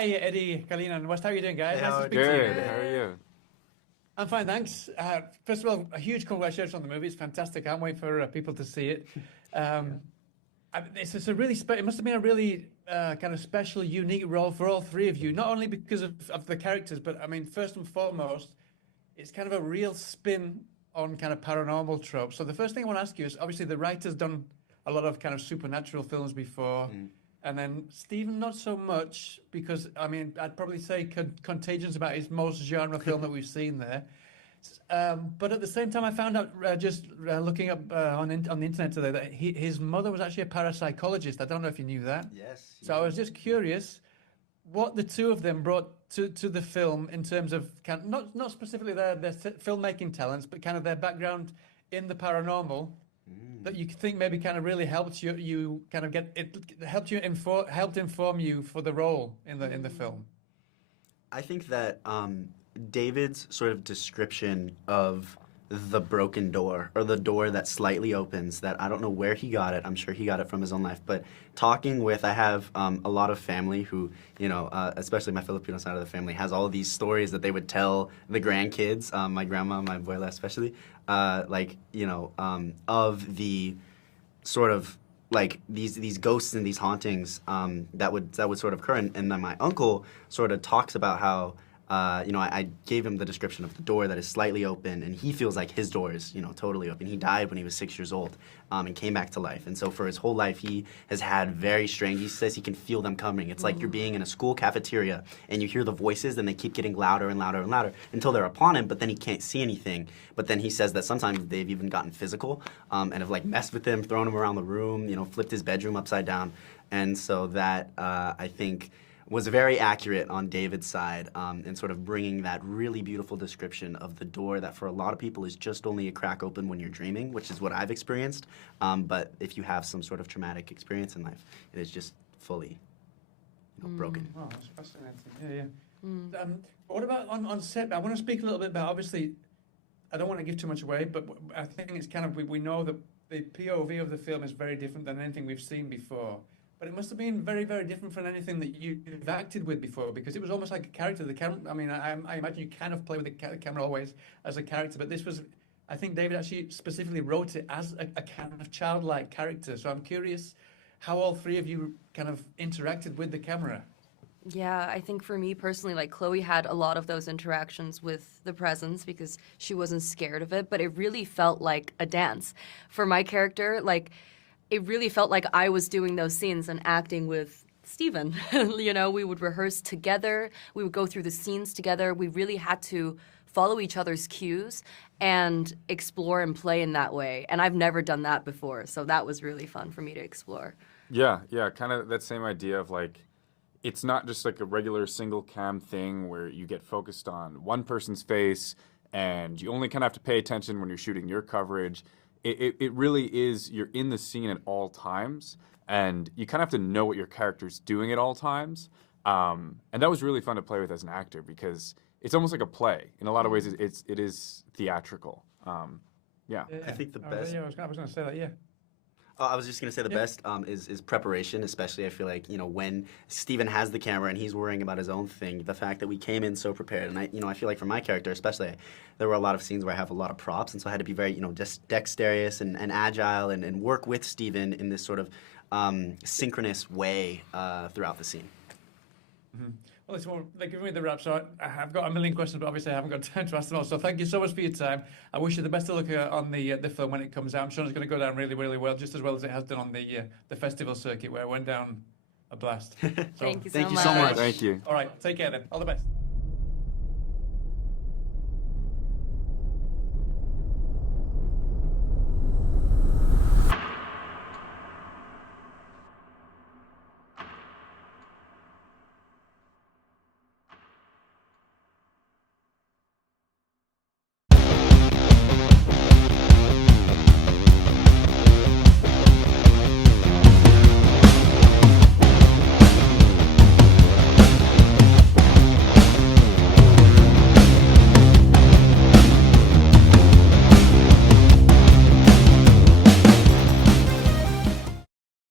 Hi, Eddie, Callina, and West. How are you doing, guys? Hey, Nice to how speak are to you. you? Good. How are you? I'm fine, thanks. First of all, a huge congratulations on the movie. It's fantastic. Can't wait for people to see it. It's a really it must have been a really kind of special, unique role for all three of you. Not only because of the characters, but I mean, first and foremost, it's kind of a real spin on kind of paranormal tropes. So the first thing I want to ask you is, obviously, the writer's done a lot of kind of supernatural films before. And then Stephen, not so much, because I mean, I'd probably say Contagion's about his most genre film that we've seen there. But at the same time, I found out looking up on the internet today that his mother was actually a parapsychologist. I don't know if you knew that. Yes. So I was just curious what the two of them brought to the film in terms of not specifically their filmmaking talents, but kind of their background in the paranormal. That you think maybe kind of really helped you kind of helped inform you for the role in the film. I think that David's sort of description of the broken door, or the door that slightly opens, that I don't know where he got it. I'm sure he got it from his own life. But talking with, I have a lot of family who, especially my Filipino side of the family, has all of these stories that they would tell the grandkids, my grandma, my abuela especially, of the sort of like these ghosts and these hauntings that would sort of occur. And then my uncle sort of talks about how I gave him the description of the door that is slightly open, and he feels like his door is, totally open. He died when he was 6 years old and came back to life. And so for his whole life, he has had very strange, he says he can feel them coming. It's like you're being in a school cafeteria, and you hear the voices, and they keep getting louder and louder and louder until they're upon him, but then he can't see anything. But then he says that sometimes they've even gotten physical and have like messed with him, thrown him around the room, flipped his bedroom upside down. And so that, I think, was very accurate on David's side in sort of bringing that really beautiful description of the door that for a lot of people is just only a crack open when you're dreaming, which is what I've experienced. But if you have some sort of traumatic experience in life, it is just fully broken. Oh, that's fascinating. Yeah. What about on set? I want to speak a little bit about, obviously, I don't want to give too much away, but I think it's kind of, we know that the POV of the film is very different than anything we've seen before. But it must have been very, very different from anything that you've acted with before, because it was almost like a character. The camera, I mean, I imagine you kind of play with the camera always as a character, but this was, I think David actually specifically wrote it as a kind of childlike character. So I'm curious how all three of you kind of interacted with the camera. Yeah, I think for me personally, like Chloe had a lot of those interactions with the presence because she wasn't scared of it, but it really felt like a dance. For my character, like, it really felt like I was doing those scenes and acting with Stephen. We would rehearse together. We would go through the scenes together. We really had to follow each other's cues and explore and play in that way. And I've never done that before, so that was really fun for me to explore. Yeah, kind of that same idea of like, it's not just like a regular single cam thing where you get focused on one person's face and you only kind of have to pay attention when you're shooting your coverage. It really is, you're in the scene at all times, and you kind of have to know what your character's doing at all times. And that was really fun to play with as an actor because it's almost like a play. In a lot of ways, it is theatrical. Yeah. I think the best... I was going to say that, yeah. I was just going to say the best is preparation, especially I feel like, when Steven has the camera and he's worrying about his own thing, the fact that we came in so prepared. And I feel like for my character especially, there were a lot of scenes where I have a lot of props, and so I had to be very, just dexterous and agile and work with Steven in this sort of synchronous way throughout the scene. Mm-hmm. Well, they're giving me the wrap, so I've got a million questions, but obviously I haven't got time to ask them all. So thank you so much for your time. I wish you the best of luck on the film when it comes out. I'm sure it's going to go down really, really well, just as well as it has done on the festival circuit, where it went down a blast. So, Thank you so much. Thank you. all right, take care then. All the best.